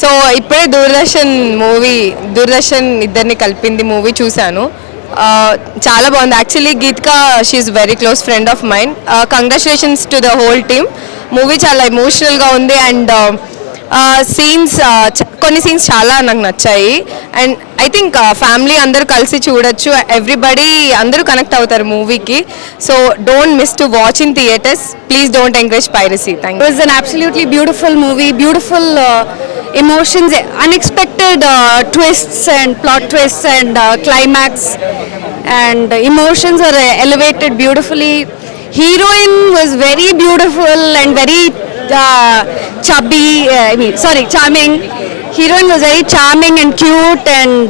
So ఇప్పుడే దూరదర్శన్ ఇద్దరిని కలిపింది మూవీ చూశాను. చాలా బాగుంది. Actually Geetika she's very close friend of mine. Congratulations to the whole team. Movie చాలా ఎమోషనల్గా ఉంది అండ్ కొన్ని సీన్స్ చాలా నాకు నచ్చాయి. అండ్ ఐ థింక్ ఫ్యామిలీ అందరూ కలిసి చూడొచ్చు. ఎవ్రీబడి అందరూ కనెక్ట్ అవుతారు మూవీకి. So don't miss to watch in theatres. Please don't encourage piracy. Thank you. It was an absolutely beautiful movie, beautiful emotions, unexpected twists and plot twists and climax, and emotions are elevated beautifully. Heroine was very beautiful and very charming. Heroine was very charming and cute, and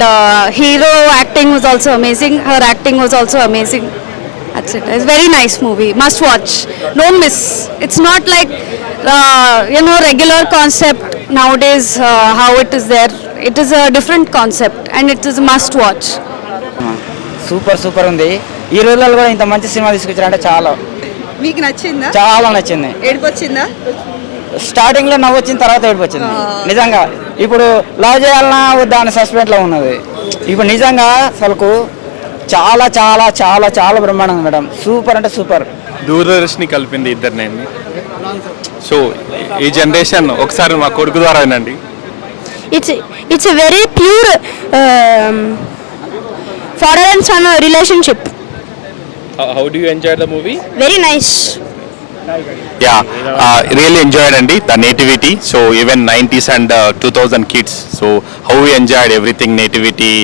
hero acting was also amazing. Her acting was also amazing. That's it. It's a very nice movie. Must watch. Don't miss. It's not like regular concept nowadays. How it is there. It is a different concept, and it is a must watch. Super ఉంది. ఈ రోజుల్లో కూడా ఇంత మంచి cinema తీసుకొచ్చారంటే మీకు నచ్చిందా? చాలా నచ్చింది. ఏడుపు వచ్చిందా? స్టార్టింగ్ లో నవ్వు వచ్చిన తర్వాత ఏడుపు వచ్చింది నిజంగా. ఇప్పుడు లవ్ చేయాలన్నా వద్దా అనే సస్పెన్స్ లో ఉన్నది. ఇప్పుడు నిజంగా అసలుకు చాలా చాలా చాలా చాలా బ్రహ్మాండంగా మేడం. సూపర్ అంటే సూపర్. దూరదర్శని కలిపింది ఇద్దరిని. సో ఈ జనరేషన్ ఒకసారి మా కొడుకు ద్వారా వినండి. It's a very pure father and son relationship. How do you enjoy the movie? Very nice. Yeah, really enjoyed andi the nativity. So even 90s and 2000 kids. So how we enjoyed everything nativity.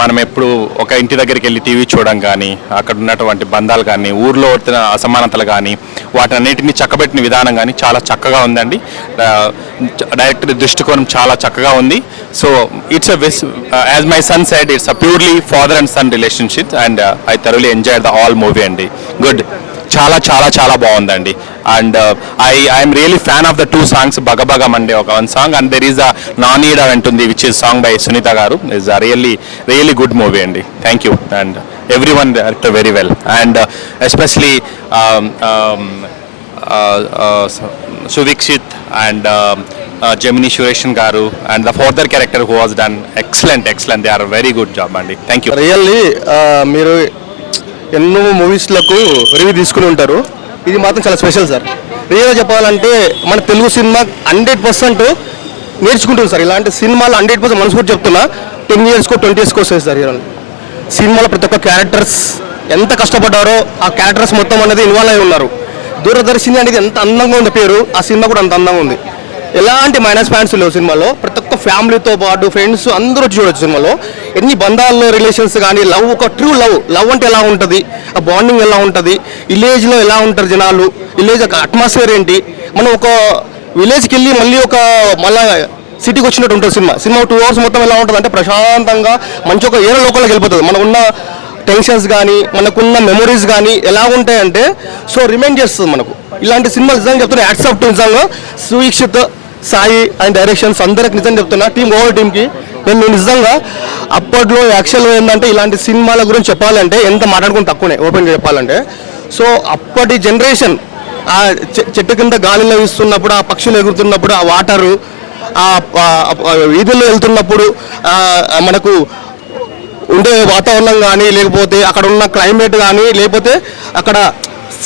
మనం ఎప్పుడు ఒక ఇంటి దగ్గరికి వెళ్ళి TV చూడడం కానీ, అక్కడ ఉన్నటువంటి బంధాలు కానీ, ఊర్లో వచ్చిన అసమానతలు కానీ, వాటన్నిటిని చక్కబెట్టిన విధానం కానీ చాలా చక్కగా ఉందండి. డైరెక్టర్ దృష్టికోణం చాలా చక్కగా ఉంది. So it's as my son said, it's a purely father and son relationship and I thoroughly enjoyed the all movie అండి. గుడ్. చాలా చాలా చాలా బాగుందండి. And I'm really fan of the 2 songs. బగబగం అండి ఒక 1 song, and there is a నానీడ అంటుంది which is song by Sunitha గారు. Is a really good movie అండి. Thank you. And every one director very well, and especially Suvikshit and Gemini Sureshan గారు and the further character who was done excellent. They are very good job అండి. Thank you. Really మీరు ఎన్నో మూవీస్లకు review తీసుకుని ఉంటారు. ఇది మాత్రం చాలా స్పెషల్ సార్. రియల్గా చెప్పాలంటే మన తెలుగు సినిమా 100% నేర్చుకుంటుంది సార్. ఇలాంటి సినిమాలు 100% మనస్ఫూర్తి చెప్తున్నా. 10 yearsకో 20 yearsకో వస్తాయి సార్. హీరోలు సినిమాలో ప్రతి ఒక్క క్యారెక్టర్స్ ఎంత కష్టపడ్డారో ఆ క్యారెక్టర్స్ మొత్తం అనేది ఇన్వాల్వ్ అయి ఉన్నారు. దూరదర్శిని అనేది ఎంత అందంగా ఉంది పేరు, ఆ సినిమా కూడా అంత అందంగా ఉంది. ఎలాంటి మైనస్ పాయింట్స్ లేవు సినిమాలో. ప్రతి ఒక్క ఫ్యామిలీతో పాటు ఫ్రెండ్స్ అందరూ వచ్చి చూడొచ్చు సినిమాలో. ఎన్ని బంధాల్లో రిలేషన్స్ కానీ, లవ్, ఒక ట్రూ లవ్ అంటే ఎలా ఉంటుంది, ఆ బాండింగ్ ఎలా ఉంటుంది, విలేజ్లో ఎలా ఉంటారు జనాలు, విలేజ్ ఒక అట్మాస్ఫియర్ ఏంటి, మనం ఒక విలేజ్కి వెళ్ళి మళ్ళీ మళ్ళీ సిటీకి వచ్చినట్టు ఉంటుంది సినిమా 2 hours మొత్తం ఎలా ఉంటుంది అంటే ప్రశాంతంగా మంచి ఒక ఏరో లోకల్లోకి వెళ్ళిపోతుంది. మనకున్న టెన్షన్స్ కానీ, మనకున్న మెమొరీస్ కానీ ఎలా ఉంటాయంటే సో రిమైండ్ చేస్తుంది మనకు. ఇలాంటి సినిమాలు నిజంగా చెప్తున్నా. హ్యాట్స్ ఆఫ్ టు నిజంగా సువీక్షిత్, సాయి అండ్ డైరెక్షన్స్ అందరికి నిజంగా చెప్తున్నా. ఓవర్ టీమ్కి నేను నిజంగా అప్పట్లో యాక్చువల్గా ఏంటంటే ఇలాంటి సినిమాల గురించి చెప్పాలంటే ఎంత మాట్లాడుకుని తక్కువనే ఓపెన్గా చెప్పాలంటే. సో అప్పటి జనరేషన్ ఆ చెట్టు కింద గాలిలో ఇస్తున్నప్పుడు, ఆ పక్షులు ఎగురుతున్నప్పుడు, ఆ వాటరు, ఆ వీధుల్లో వెళ్తున్నప్పుడు మనకు ఉండే వాతావరణం కానీ, లేకపోతే అక్కడ ఉన్న క్లైమేట్ కానీ, లేకపోతే అక్కడ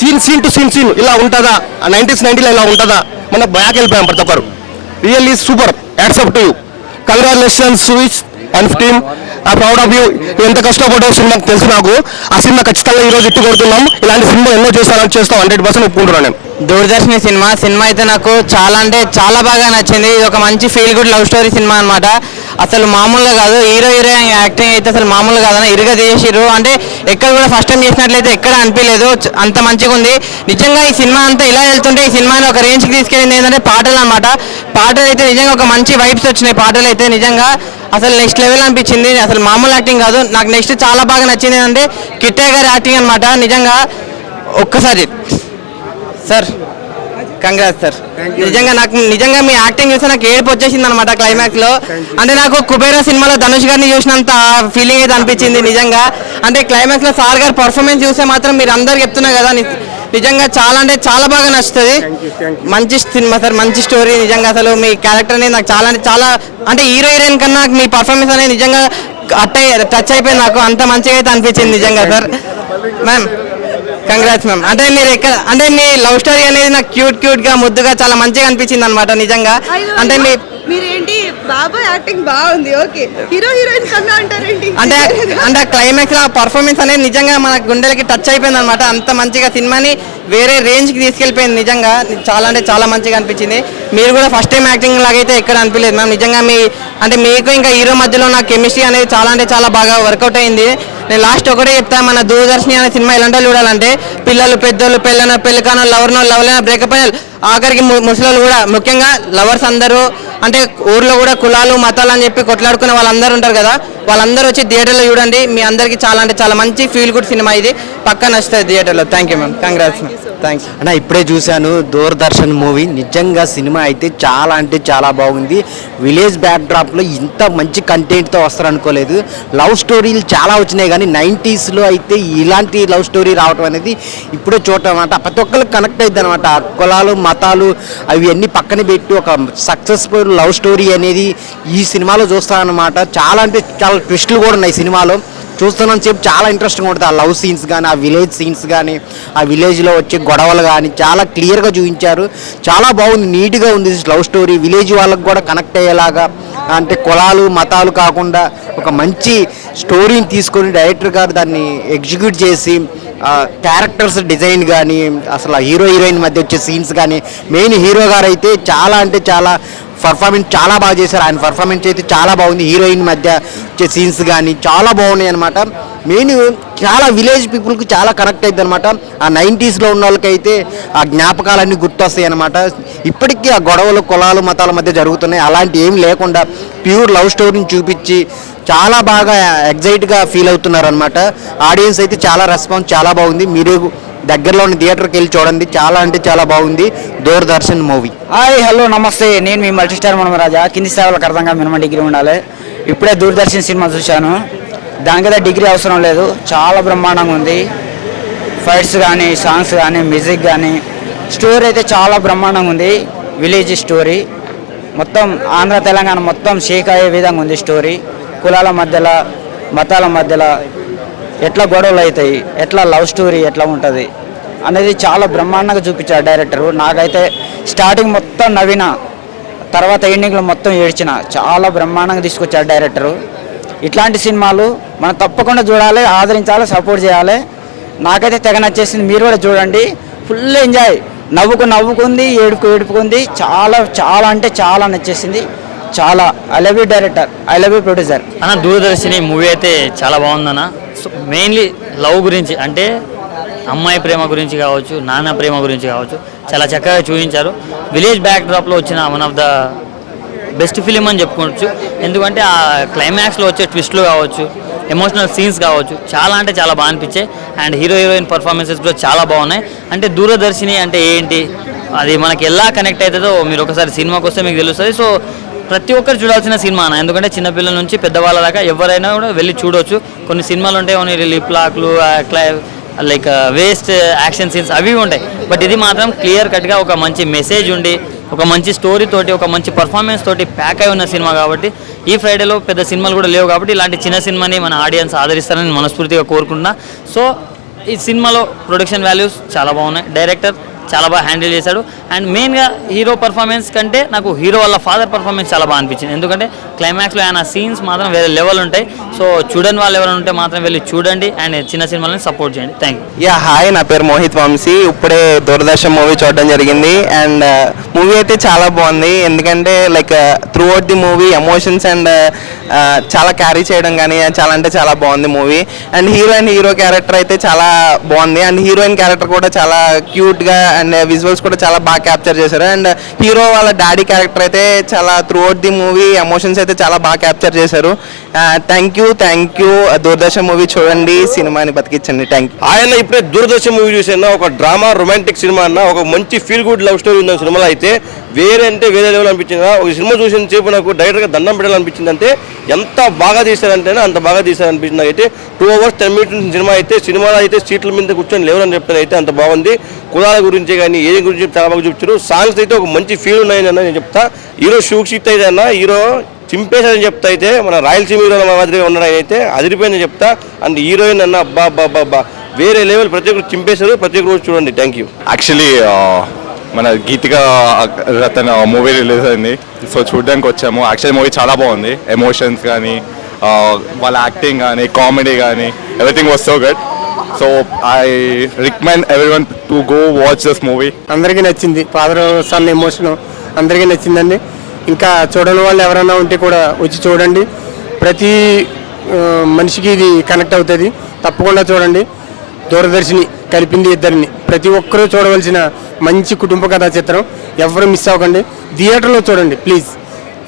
సీన్ టు సీన్ ఇలా ఉంటుందా, 90s 90లో ఇలా ఉంటుందా, మనకు బ్యాక్ వెళ్ళిపోయాం ప్రతి ఒక్కరు. Really super. Hats off to you. Congratulations Suvich and team. I proud of you. ఎంత కష్టపడ్డావు సినిమాకి తెలుసు నాకు. ఆ సినిమా ఖచ్చితంగా ఈరోజు ఇట్టు కొడుతున్నాం. ఇలాంటి సినిమా ఎన్నో చేస్తాం 100% ఒప్పుకుంటున్నాను నేను. దూరదర్శిని సినిమా అయితే నాకు చాలా అంటే చాలా బాగా నచ్చింది. ఇది ఒక మంచి feel good love story cinema అనమాట. అసలు మామూలుగా కాదు. హీరోయిన్ యాక్టింగ్ అయితే అసలు మామూలుగా కాదని ఇరుగా తీసేసిర్రు. అంటే ఎక్కడ కూడా ఫస్ట్ టైం చేసినట్లయితే ఎక్కడ అనిపించలేదు. అంత మంచిగా ఉంది నిజంగా. ఈ సినిమా అంతా ఇలా వెళ్తుంటే ఈ సినిమాని ఒక రేంజ్కి తీసుకెళ్ళింది ఏంటంటే పాటలు అనమాట. పాటలు అయితే నిజంగా ఒక మంచి వైబ్స్ వచ్చినాయి. పాటలు అయితే నిజంగా అసలు నెక్స్ట్ లెవెల్ అనిపించింది. అసలు మామూలు యాక్టింగ్ కాదు. నాకు నెక్స్ట్ చాలా బాగా నచ్చింది ఏంటంటే కిట్టయ్య గారి యాక్టింగ్ అనమాట. నిజంగా ఒక్కసారి సార్ కంగ్రాట్స్ సార్. నిజంగా మీ యాక్టింగ్ చూస్తే నాకు ఏడుపు వచ్చేసింది అనమాట క్లైమాక్స్లో. అంటే నాకు కుబేరా సినిమాలో ధనుష్ గారిని చూసినంత ఫీలింగ్ అయితే అనిపించింది నిజంగా. అంటే క్లైమాక్స్లో సార్ గారి పర్ఫార్మెన్స్ చూస్తే మాత్రం మీరు అందరు చెప్తున్నారు కదా నిజంగా చాలా అంటే చాలా బాగా నచ్చుతుంది. మంచి సినిమా సార్, మంచి స్టోరీ. నిజంగా అసలు మీ క్యారెక్టర్ అనేది నాకు చాలా అంటే చాలా అంటే హీరో హీరోయిన్ కన్నా మీ పర్ఫార్మెన్స్ అనేది నిజంగా టచ్ అయిపోయింది. నాకు అంత మంచిగా అయితే అనిపించింది నిజంగా సార్. Ma'am congrats ma'am. అంటే మీరు ఎక్కడ అంటే మీ లవ్ స్టోరీ అనేది నాకు క్యూట్గా ముద్దుగా చాలా మంచిగా అనిపించింది అనమాట నిజంగా. అంటే మీరేంటి బాబాయ్ యాక్టింగ్ బాగుంది, ఓకే, హీరో హీరోయిన్ కన్నా అంటారేంటి? అంటే క్లైమాక్స్ ఆ పర్ఫార్మెన్స్ అనేది నిజంగా మన గుండెలకి టచ్ అయిపోయింది అనమాట. అంత మంచిగా సినిమాని వేరే రేంజ్కి తీసుకెళ్ళిపోయింది నిజంగా. చాలా అంటే చాలా మంచిగా అనిపించింది. మీరు కూడా ఫస్ట్ టైం యాక్టింగ్ లాగైతే ఎక్కడ అనిపించలేదు మ్యామ్. నిజంగా మీ అంటే మీకు ఇంకా హీరో మధ్యలో నా కెమిస్ట్రీ అనేది చాలా అంటే చాలా బాగా వర్కౌట్ అయింది. నేను లాస్ట్ ఒకటే చెప్తాను, మన దూరదర్శిని అనే సినిమా ఇలాంటి చూడాలంటే పిల్లలు పెద్దోళ్ళు పెళ్ళికానో లవర్నో లవ్లైనా బ్రేకప్ అయిన ఆఖరికి ముసలోళ్ళు కూడా, ముఖ్యంగా లవర్స్ అందరూ అంటే ఊర్లో కూడా కులాలు మతాలు అని చెప్పి కొట్లాడుకునే వాళ్ళందరూ ఉంటారు కదా, వాళ్ళందరూ వచ్చి థియేటర్లో చూడండి. మీ అందరికీ చాలా అంటే చాలా మంచి ఫీల్ గుడ్ సినిమా ఇది, పక్కా నచ్చుతుంది థియేటర్లో. Thank you ma'am, congrats ma'am. Thanks అన్న. ఇప్పుడే చూశాను దూరదర్శన్ మూవీ. నిజంగా సినిమా అయితే చాలా అంటే చాలా బాగుంది. విలేజ్ బ్యాక్డ్రాప్లో ఇంత మంచి కంటెంట్తో వస్తారనుకోలేదు. లవ్ స్టోరీలు చాలా వచ్చినాయి కానీ 90sలో అయితే ఇలాంటి లవ్ స్టోరీ రావటం అనేది ఇప్పుడే చూడటం అనమాట. ప్రతి ఒక్కరికి కనెక్ట్ అవుతుంది అనమాట. కులాలు మతాలు అవి అన్నీ పక్కన పెట్టి ఒక సక్సెస్ఫుల్ లవ్ స్టోరీ అనేది ఈ సినిమాలో చూస్తానమాట. చాలా అంటే చాలా ట్విస్టులు కూడా ఉన్నాయి సినిమాలో. చూస్తున్నాను చెప్పి చాలా ఇంట్రెస్టింగ్ ఉంటుంది. ఆ లవ్ సీన్స్ కానీ, ఆ విలేజ్ సీన్స్ కానీ, ఆ విలేజ్లో వచ్చే గొడవలు కానీ చాలా క్లియర్గా చూపించారు. చాలా బాగుంది, నీట్గా ఉంది లవ్ స్టోరీ. విలేజ్ వాళ్ళకు కూడా కనెక్ట్ అయ్యేలాగా, అంటే కులాలు మతాలు కాకుండా ఒక మంచి స్టోరీని తీసుకొని డైరెక్టర్ గారు దాన్ని ఎగ్జిక్యూట్ చేసి క్యారెక్టర్స్ డిజైన్ కానీ, అసలు హీరో హీరోయిన్ మధ్య వచ్చే సీన్స్ కానీ, మెయిన్ హీరో గారు అయితే చాలా అంటే చాలా పర్ఫార్మెన్స్ చాలా బాగా చేశారు. ఆయన పర్ఫార్మెన్స్ అయితే చాలా బాగుంది. హీరోయిన్ మధ్య వచ్చే సీన్స్ కానీ చాలా బాగున్నాయి అనమాట. మెయిన్ చాలా విలేజ్ పీపుల్కి చాలా కనెక్ట్ అవుతుంది అనమాట. ఆ 90sలో ఉన్న వాళ్ళకైతే ఆ జ్ఞాపకాలన్నీ గుర్తొస్తాయి అనమాట. ఇప్పటికీ ఆ గొడవలు కులాలు మతాల మధ్య జరుగుతున్నాయి. అలాంటి ఏం లేకుండా ప్యూర్ లవ్ స్టోరీని చూపించి చాలా బాగా ఎగ్జైట్గా ఫీల్ అవుతున్నారు అనమాట. ఆడియన్స్ అయితే చాలా రెస్పాన్స్ చాలా బాగుంది. మీరు దగ్గరలో ఉన్న థియేటర్కి వెళ్ళి చూడండి, చాలా అంటే చాలా బాగుంది దూరదర్శన్ మూవీ. హాయ్ హలో నమస్తే, నేను మీ మల్టీస్టార్ మనమరాజా. కింది స్థాయిలకు అర్థంగా మినిమం డిగ్రీ ఉండాలి. ఇప్పుడే దూరదర్శన్ సినిమా చూశాను. దానికైతే డిగ్రీ అవసరం లేదు, చాలా బ్రహ్మాండంగా ఉంది. ఫైట్స్ కానీ, సాంగ్స్ కానీ, మ్యూజిక్ కానీ, స్టోరీ అయితే చాలా బ్రహ్మాండంగా ఉంది. విలేజ్ స్టోరీ మొత్తం ఆంధ్ర తెలంగాణ మొత్తం షేక్ అయ్యే విధంగా ఉంది స్టోరీ. కులాల మధ్యలో మతాల మధ్యలో ఎట్లా గొడవలు అవుతాయి, ఎట్లా లవ్ స్టోరీ ఎట్లా ఉంటుంది అనేది చాలా బ్రహ్మాండంగా చూపించాడు డైరెక్టరు. నాకైతే స్టార్టింగ్ మొత్తం నవ్విన, తర్వాత ఎండింగ్లో మొత్తం ఏడ్చిన. చాలా బ్రహ్మాండంగా తీసుకొచ్చాడు డైరెక్టరు. ఇట్లాంటి సినిమాలు మనం తప్పకుండా చూడాలి, ఆదరించాలి, సపోర్ట్ చేయాలి. నాకైతే తెగ నచ్చేసింది. మీరు కూడా చూడండి, ఫుల్ ఎంజాయ్. నవ్వుకుంది, ఏడుపుకుంది. చాలా చాలా అంటే చాలా నచ్చేసింది. చాలా I love you director, I love you producer. అన్న దూరదర్శిని మూవీ అయితే చాలా బాగుందన్న. సో మెయిన్లీ లవ్ గురించి, అంటే అమ్మాయి ప్రేమ గురించి కావచ్చు, నాన్న ప్రేమ గురించి కావచ్చు, చాలా చక్కగా చూపించారు. విలేజ్ బ్యాక్ డ్రాప్లో వచ్చిన one of the best film అని చెప్పుకోవచ్చు. ఎందుకంటే ఆ క్లైమాక్స్లో వచ్చే ట్విస్ట్లు కావచ్చు, ఎమోషనల్ సీన్స్ కావచ్చు, చాలా అంటే చాలా బాగా అనిపించాయి. అండ్ హీరో హీరోయిన్ పర్ఫార్మెన్సెస్ కూడా చాలా బాగున్నాయి. అంటే దూరదర్శిని అంటే ఏంటి, అది మనకి ఎలా కనెక్ట్ అవుతుందో మీరు ఒకసారి సినిమాకి వస్తే మీకు తెలుస్తుంది. సో ప్రతి ఒక్కరు చూడాల్సిన సినిమా అన్న. ఎందుకంటే చిన్నపిల్లల నుంచి పెద్దవాళ్ళ దాకా ఎవరైనా కూడా వెళ్ళి చూడవచ్చు. కొన్ని సినిమాలు ఉంటాయి, కొన్ని లిప్ లాక్లు, లైక్ వేస్ట్ యాక్షన్ సీన్స్ అవి ఉంటాయి. బట్ ఇది మాత్రం క్లియర్ కట్గా ఒక మంచి మెసేజ్ ఉండి, ఒక మంచి స్టోరీ తోటి, ఒక మంచి పర్ఫార్మెన్స్ తోటి ప్యాక్ అయి ఉన్న సినిమా కాబట్టి, ఈ ఫ్రైడేలో పెద్ద సినిమాలు కూడా లేవు కాబట్టి ఇలాంటి చిన్న సినిమాని మన ఆడియన్స్ ఆదరిస్తారని మనస్ఫూర్తిగా కోరుకుంటున్నా. సో ఈ సినిమాలో ప్రొడక్షన్ వాల్యూస్ చాలా బాగున్నాయి, డైరెక్టర్ చాలా బాగా హ్యాండిల్ చేశాడు. అండ్ మెయిన్గా హీరో పర్ఫార్మెన్స్ కంటే నాకు హీరో వాళ్ళ ఫాదర్ పర్ఫార్మెన్స్ చాలా బాగా అనిపించింది. ఎందుకంటే క్లైమాక్స్లో ఆయన సీన్స్ మాత్రం వేరే లెవెల్ ఉంటాయి. సో చూడని వాళ్ళు ఎవరైనా ఉంటే మాత్రం వెళ్ళి చూడండి అండ్ చిన్న సినిమాలని సపోర్ట్ చేయండి. Thank you. హాయ్, నా పేరు మోహిత్ వంశీ. ఇప్పుడే దూరదర్శన్ మూవీ చూడడం జరిగింది. అండ్ మూవీ అయితే చాలా బాగుంది. ఎందుకంటే like through out the movie emotions and చాలా క్యారీ చేయడం కానీ చాలా అంటే చాలా బాగుంది మూవీ. అండ్ హీరో క్యారెక్టర్ అయితే చాలా బాగుంది. అండ్ హీరోయిన్ క్యారెక్టర్ కూడా చాలా క్యూట్గా అండ్ విజువల్స్ కూడా చాలా బాగా క్యాప్చర్ చేశారు. అండ్ హీరో వాళ్ళ డాడీ క్యారెక్టర్ అయితే చాలా through out the movie emotions అయితే చాలా బాగా క్యాప్చర్ చేశారు. Thank you. దూరదర్శన్ మూవీ చూడండి, సినిమాని బతికించండి. Thank you. ఆయన ఇప్పుడే దూరదర్శన్ మూవీ చూసాను. ఒక డ్రామా రొమాంటిక్ సినిమా అన్న, ఒక మంచి ఫీల్ గుడ్ లవ్ స్టోరీ ఉన్న సినిమాలో అయితే వేరే అంటే వేరే లెవెల్ అనిపించింది. ఒక సినిమా చూసిన సేపు నాకు డైరెక్ట్గా దండం పెట్టాలనిపించింది. అంటే ఎంత బాగా తీశారంటేనే అంత బాగా తీశారనిపించింది. అయితే 2 hours 10 minutes సినిమా అయితే సినిమాలో అయితే సీట్ల మీద కూర్చొని లేవని చెప్తాను. అయితే అంత బాగుంది. కులాల గురించి కానీ ఏది గురించి చాలా బాగా చూపించారు. సాంగ్స్ అయితే ఒక మంచి ఫీల్ ఉన్నాయని అన్న నేను చెప్తా. హీరో షూక్షిత్ అయితే అన్న హీరో చింపేశారని చెప్తా. అయితే మన రాయలసీమ హీరో మాదిరిగా ఉన్నాడు ఆయన అయితే అదిరిపోయిందని చెప్తా. అండ్ హీరోయిన్ అన్న అబ్బా వేరే లెవెల్, ప్రతి ఒక్కరు చింపేశారు. ప్రతి ఒక్కరు చూడండి. Thank you. యాక్చువల్లీ మన గీతిక రతన్ మూవీ రిలీజ్ అయింది, సో చూడడానికి వచ్చాము. యాక్చువల్లీ మూవీ చాలా బాగుంది. ఎమోషన్స్ కానీ వాళ్ళ యాక్టింగ్ కానీ కామెడీ కానీ everything was so good. So I recommend everyone to go watch this movie. అందరికీ నచ్చింది. ఫాదర్ సన్ ఎమోషన్ అందరికీ నచ్చిందండి. ఇంకా చూడని వాళ్ళు ఎవరైనా ఉంటే కూడా వచ్చి చూడండి. ప్రతి మనిషికి ఇది కనెక్ట్ అవుతుంది. తప్పకుండా చూడండి. దూరదర్శిని కలిపింది ఇద్దరిని. ప్రతి ఒక్కరూ చూడవలసిన మంచి కుటుంబ కథా చిత్రం. ఎవరు మిస్ అవ్వకండి. థియేటర్లో చూడండి ప్లీజ్.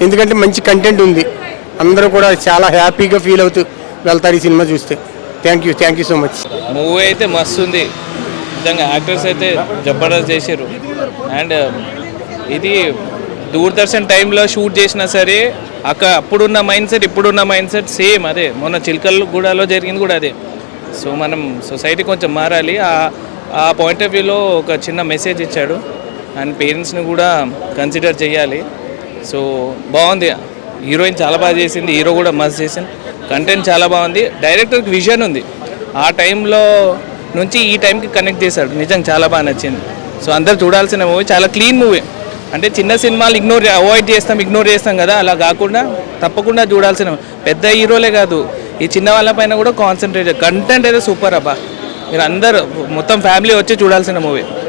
ఎందుకంటే మంచి కంటెంట్ ఉంది. అందరూ కూడా చాలా హ్యాపీగా ఫీల్ అవుతూ వెళ్తారు ఈ సినిమా చూస్తే. Thank you so much. Movie అయితే మస్తు ఉంది నిజంగా. యాక్టర్స్ అయితే జబర్దస్త్ చేశారు. అండ్ ఇది దూరదర్శన్ టైంలో షూట్ చేసినా సరే అప్పుడున్న మైండ్ సెట్ ఇప్పుడున్న మైండ్ సెట్ సేమ్ అదే. మొన్న చిలకలగూడలో జరిగింది కూడా అదే. సో మనం సొసైటీ కొంచెం మారాలి. ఆ పాయింట్ ఆఫ్ వ్యూలో ఒక చిన్న మెసేజ్ ఇచ్చాడు. అండ్ పేరెంట్స్ని కూడా కన్సిడర్ చేయాలి. సో బాగుంది. హీరోయిన్ చాలా బాగా చేసింది, హీరో కూడా మస్తు చేసింది. కంటెంట్ చాలా బాగుంది. డైరెక్టర్కి విజన్ ఉంది. ఆ టైంలో నుంచి ఈ టైంకి కనెక్ట్ చేశాడు. నిజంగా చాలా బాగా నచ్చింది. సో అందరు చూడాల్సిన మూవీ. చాలా క్లీన్ మూవీ. అంటే చిన్న సినిమాలు అవాయిడ్ ఇగ్నోర్ చేస్తాం కదా, అలా కాకుండా తప్పకుండా చూడాల్సిన. పెద్ద హీరోలే కాదు, ఈ చిన్న వాళ్ళ పైన కూడా కాన్సన్ట్రేట్. కంటెంట్ అయితే సూపర్ అబ్బా. మీరు అందరూ మొత్తం ఫ్యామిలీ వచ్చి చూడాల్సిన మూవీ.